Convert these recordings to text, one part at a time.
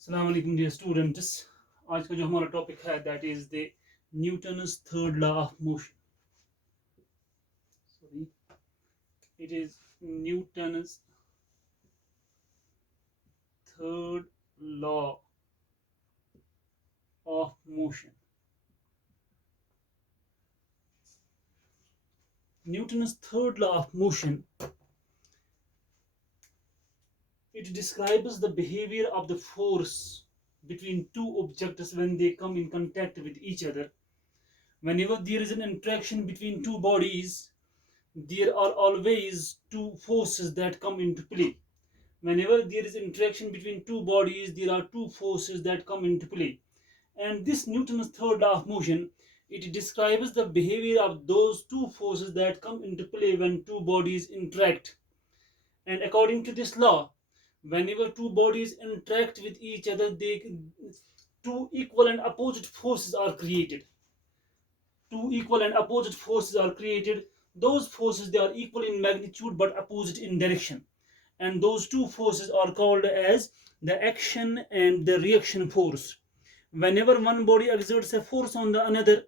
अस्सलाम वालेकुम dear students. आज का जो हमारा टॉपिक है that is the Newton's third law of motion. Sorry, it is Newton's third law of motion. Newton's third law of motion, it describes the behavior of the force between two objects when they come in contact with each other. Whenever there is an interaction between two bodies, there are always two forces that come into play. Whenever there is interaction between two bodies, there are two forces that come into play. And this Newton's third law of motion, it describes the behavior of those two forces that come into play when two bodies interact. And according to this law, whenever two bodies interact with each other, two equal and opposite forces are created. Two equal and opposite forces are created. Those forces, they are equal in magnitude but opposite in direction, and those two forces are called as the action and the reaction force. Whenever one body exerts a force on the another,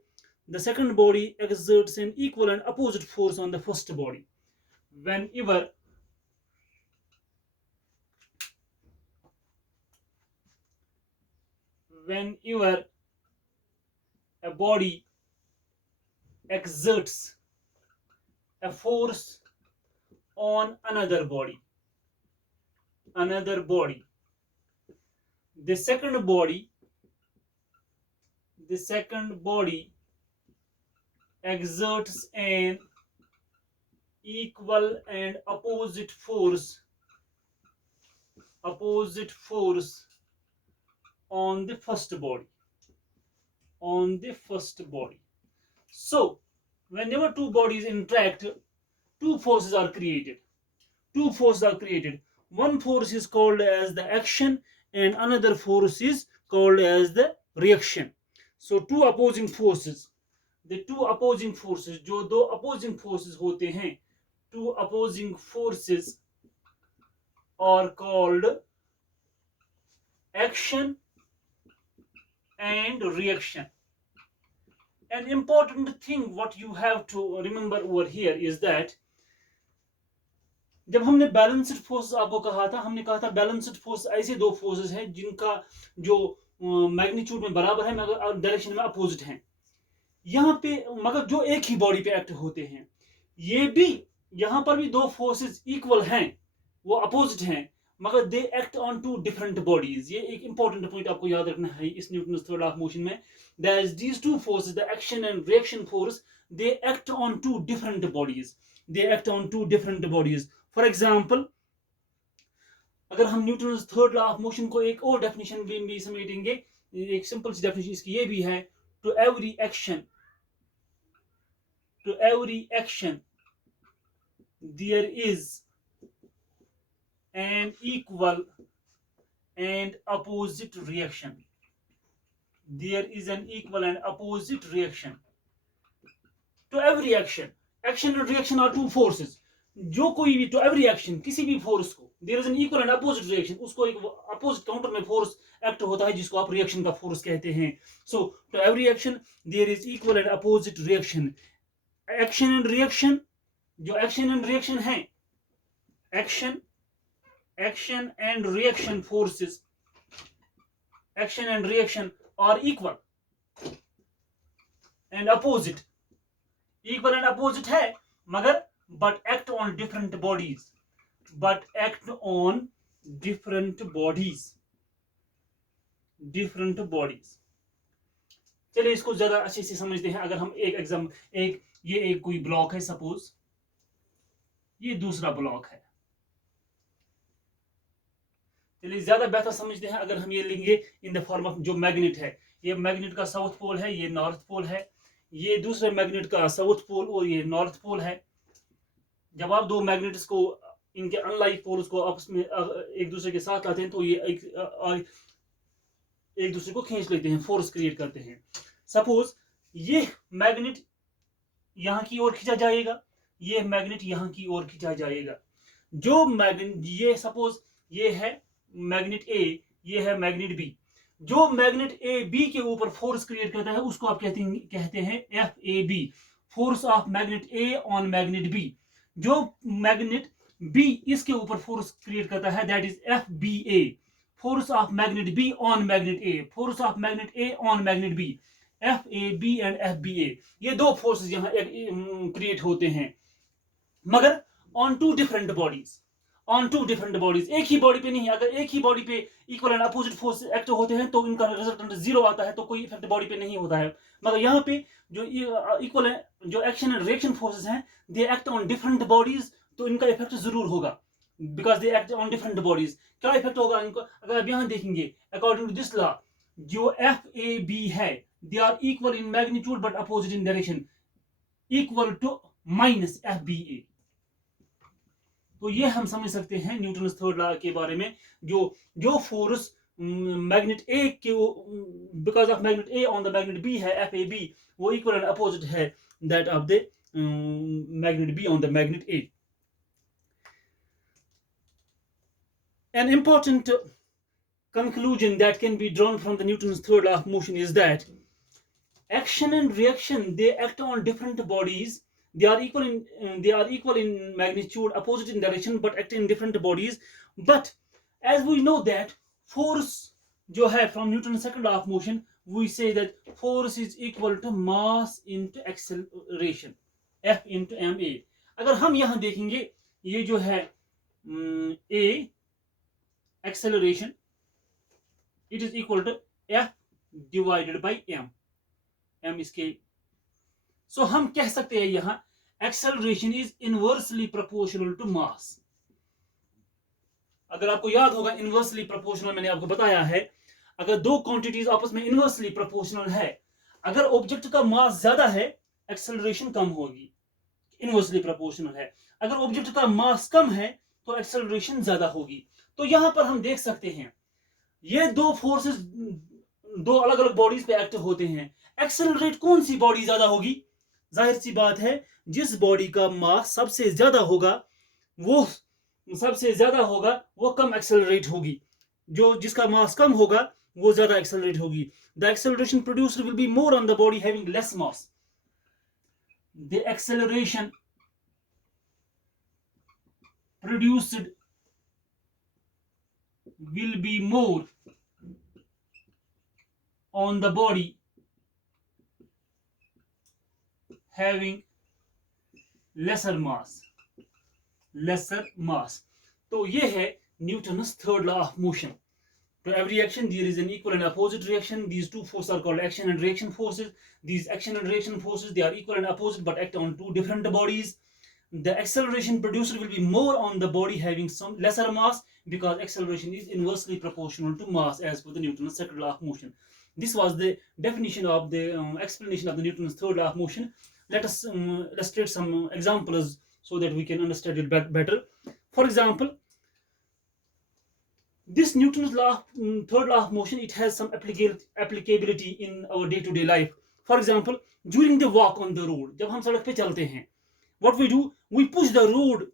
the second body exerts an equal and opposite force on the first body. Whenever a body exerts a force on another body, the second body exerts an equal and opposite force on the first body. So whenever two bodies interact, two forces are created. One force is called as the action and another force is called as the reaction. So two opposing forces, जो दो opposing forces होते हैं, two opposing forces are called action and reaction. An important thing what you have to remember over here is that जब हमने balanced force आपको कहा था, हमने कहा था बैलेंस्ड फोर्स ऐसे दो फोर्सेस हैं जिनका जो मैग्नीट्यूड में बराबर है मगर डायरेक्शन में अपोजिट हैं। यहाँ पे मगर जो एक ही बॉडी पे एक्ट होते हैं, ये भी यहाँ पर भी दो फोर्सेस इक्वल हैं, वो अपोजिट हैं, मगर they act on two different bodies. ये एक इंपॉर्टेंट पॉइंट आपको याद रखना है इस Newton's third law of motion में, that is these two forces, the action and reaction force, they act on two different bodies. For example, अगर हम Newton's third law of motion को एक और डेफिनेशन भी समेटेंगे, एक सिंपल सी डेफिनेशन इसकी ये भी है, to every action there is an equal and opposite reaction. There is an equal and opposite reaction to every action. Action and reaction are two forces. जो कोई भी, to every action, किसी भी force को there is an equal and opposite reaction, उसको एक opposite counter में force act होता है जिसको आप रिएक्शन का फोर्स कहते हैं. So to every action there is equal and opposite reaction. Action and reaction, जो action and reaction है, action and reaction forces, action and reaction are equal and opposite. Equal and opposite है मगर but act on different bodies. चलिए इसको जरा अच्छे से समझते हैं. अगर हम ये एक कोई ब्लॉक है, सपोज ये दूसरा ब्लॉक है. चलिए ज्यादा बेहतर समझते हैं अगर हम ये लेंगे इन द फॉर्म ऑफ जो मैग्नेट है. ये मैग्नेट का साउथ पोल है, ये नॉर्थ पोल है. ये दूसरे मैग्नेट का साउथ पोल और ये नॉर्थ पोल है. जब आप दो मैग्नेट्स को, इनके अनलाइक पोल्स को आपस में एक दूसरे के साथ लाते हैं तो ये एक दूसरे को खींच लेते हैं, फोर्स क्रिएट करते हैं. सपोज ये मैग्नेट यहां की ओर खींचा जाएगा, ये मैग्नेट यहां की ओर खींचा जाएगा. जो मैग्नेट, ये सपोज ये है मैग्नेट ए, ये है मैग्नेट बी। जो मैग्नेट ए बी के ऊपर फोर्स क्रिएट करता है उसको आप कहते हैं F A B, force of magnet A on magnet B. जो मैग्नेट बी इसके ऊपर फोर्स क्रिएट करता है that is F B A, force of magnet B on magnet A, force of magnet A on magnet B, F A B and F B A. ये दो forces यहां create होते हैं, मगर on two different bodies, on two different bodies, एक ही body पे नहीं। अगर एक ही बॉडी पे equal and opposite force act होते हैं तो इनका रिजल्टेंट जीरो आता है, तो कोई इफेक्ट बॉडी पे नहीं होता है। मगर यहाँ पे जो इक्वल जो एक्शन एंड रिएक्शन फोर्सेस हैं they act on different bodies, तो इनका इफेक्ट जरूर होगा because they act on different bodies. क्या इफेक्ट होगा इनको, अगर आप यहाँ देखेंगे अकॉर्डिंग टू दिस लॉ, जो एफ ए बी है they are equal in magnitude but opposite in direction, equal to minus F B A. तो ये हम समझ सकते हैं न्यूटन थर्ड लॉ के बारे में। जो फोर्स मैग्नेट ए के because of magnet A on the magnet B है एफ ए बी, वो इक्वल एंड अपोजिट है that of the magnet B on the magnet A. An important conclusion that can be drawn from the Newton's third law of motion is that action and reaction, they act on different bodies. They are equal in magnitude, opposite in direction, but act in different bodies. But as we know that force जो है from Newton's second law of motion, we say that force is equal to mass into acceleration, F into ma। अगर हम यहाँ देखेंगे ये जो है a acceleration, it is equal to F divided by m, m इसके। सो हम कह सकते हैं यहां acceleration is inversely proportional to mass। अगर आपको याद होगा इनवर्सली प्रोपोर्शनल मैंने आपको बताया है, अगर दो क्वांटिटीज आपस में इनवर्सली प्रोपोर्शनल है, अगर ऑब्जेक्ट का मास ज्यादा है एक्सेलरेशन कम होगी, इनवर्सली प्रोपोर्शनल है। अगर ऑब्जेक्ट का मास कम है तो एक्सेलरेशन ज्यादा होगी। तो यहां पर हम देख सकते हैं ये दो फोर्सेस दो अलग अलग बॉडीज पे एक्ट होते हैं। एक्सेलरेट कौन सी बॉडी ज्यादा होगी, जाहिर सी बात है जिस बॉडी का मास सबसे ज्यादा होगा वो कम एक्सेलरेट होगी, जो जिसका मास कम होगा वो ज्यादा एक्सेलरेट होगी। The acceleration produced will be more on the body having less mass. The acceleration produced will be more on the body having lesser mass। तो ये है Newton's third law of motion. To every action there is an equal and opposite reaction. These two forces are called action and reaction forces. These action and reaction forces, they are equal and opposite but act on two different bodies. The acceleration produced will be more on the body having some lesser mass because acceleration is inversely proportional to mass as per the Newton's second law of motion. This was the definition of the explanation of the Newton's third law of motion. Let us illustrate some examples so that we can understand it better. For example, this Newton's law, third law of motion, it has some applicability in our day-to-day life. For example, during the walk on the road, जब हम सड़क पे चलते हैं, what we do, we push the road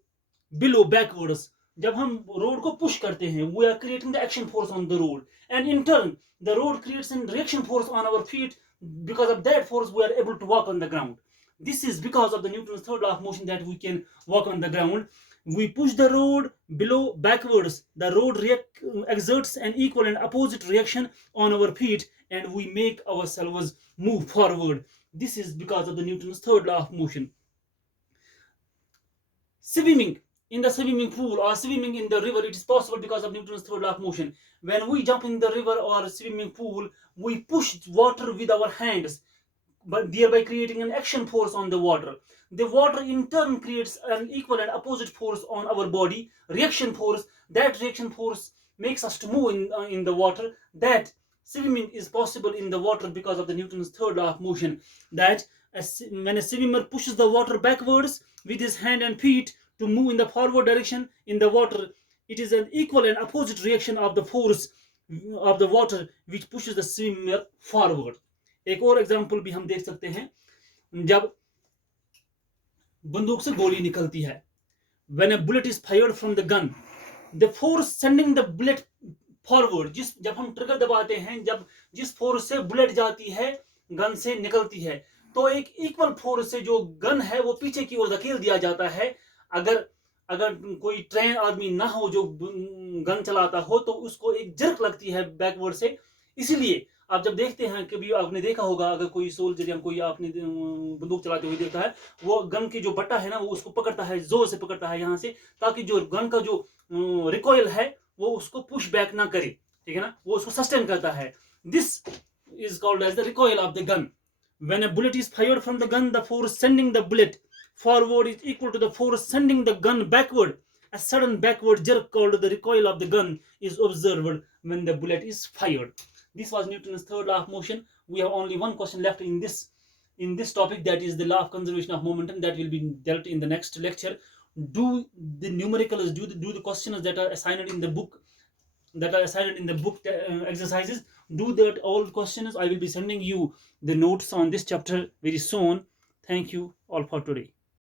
below backwards। जब हम road को push करते हैं, we are creating the action force on the road, and in turn the road creates a reaction force on our feet. Because of that force we are able to walk on the ground. This is because of the Newton's third law of motion that we can walk on the ground. We push the road below backwards, the road exerts an equal and opposite reaction on our feet and we make ourselves move forward. This is because of the Newton's third law of motion. Swimming in the swimming pool or swimming in the river, it is possible because of Newton's third law of motion. When we jump in the river or swimming pool, we push water with our hands, but thereby creating an action force on the water. The water in turn creates an equal and opposite force on our body, reaction force. That reaction force makes us to move in the water. That swimming is possible in the water because of the Newton's third law of motion. That when a swimmer pushes the water backwards with his hand and feet to move in the forward direction in the water, it is an equal and opposite reaction of the force of the water which pushes the swimmer forward. एक और example भी हम देख सकते हैं, जब बंदूक से गोली निकलती है, when a bullet is fired from the gun, the force sending the bullet forward, जब हम ट्रिगर दबाते हैं, जिस फोर्स से बुलेट जाती है, गन से निकलती है, तो एक इक्वल फोर्स से जो गन है वो पीछे की ओर धकेल दिया जाता है। अगर अगर कोई ट्रेन आदमी ना हो जो गन चलाता हो, तो उसको एक जर्क लगती है बैकवर्ड से। इसीलिए आप जब देखते हैं, कभी आपने देखा होगा, अगर कोई सोल्जर या कोई आपने बंदूक चलाते हुए देखा है, वो गन की जो बट्टा है ना, वो उसको पकड़ता है, जोर से पकड़ता है यहाँ से, ताकि जो गन का जो रिकॉइल है वो उसको पुश बैक ना करे, ठीक है ना, वो उसको सस्टेन करता है। This is called as the recoil of the gun. When a bullet is fired from the gun, the force sending the bullet forward is equal to the force sending the gun backward. A sudden backward jerk called the recoil of the gun is observed when the bullet is fired. This was Newton's third law of motion. We have only one question left in this topic, that is the law of conservation of momentum, that will be dealt in the next lecture. Do the numericals, do the questions that are assigned in the book, exercises. Do that all questions. I will be sending you the notes on this chapter very soon. Thank you all for today.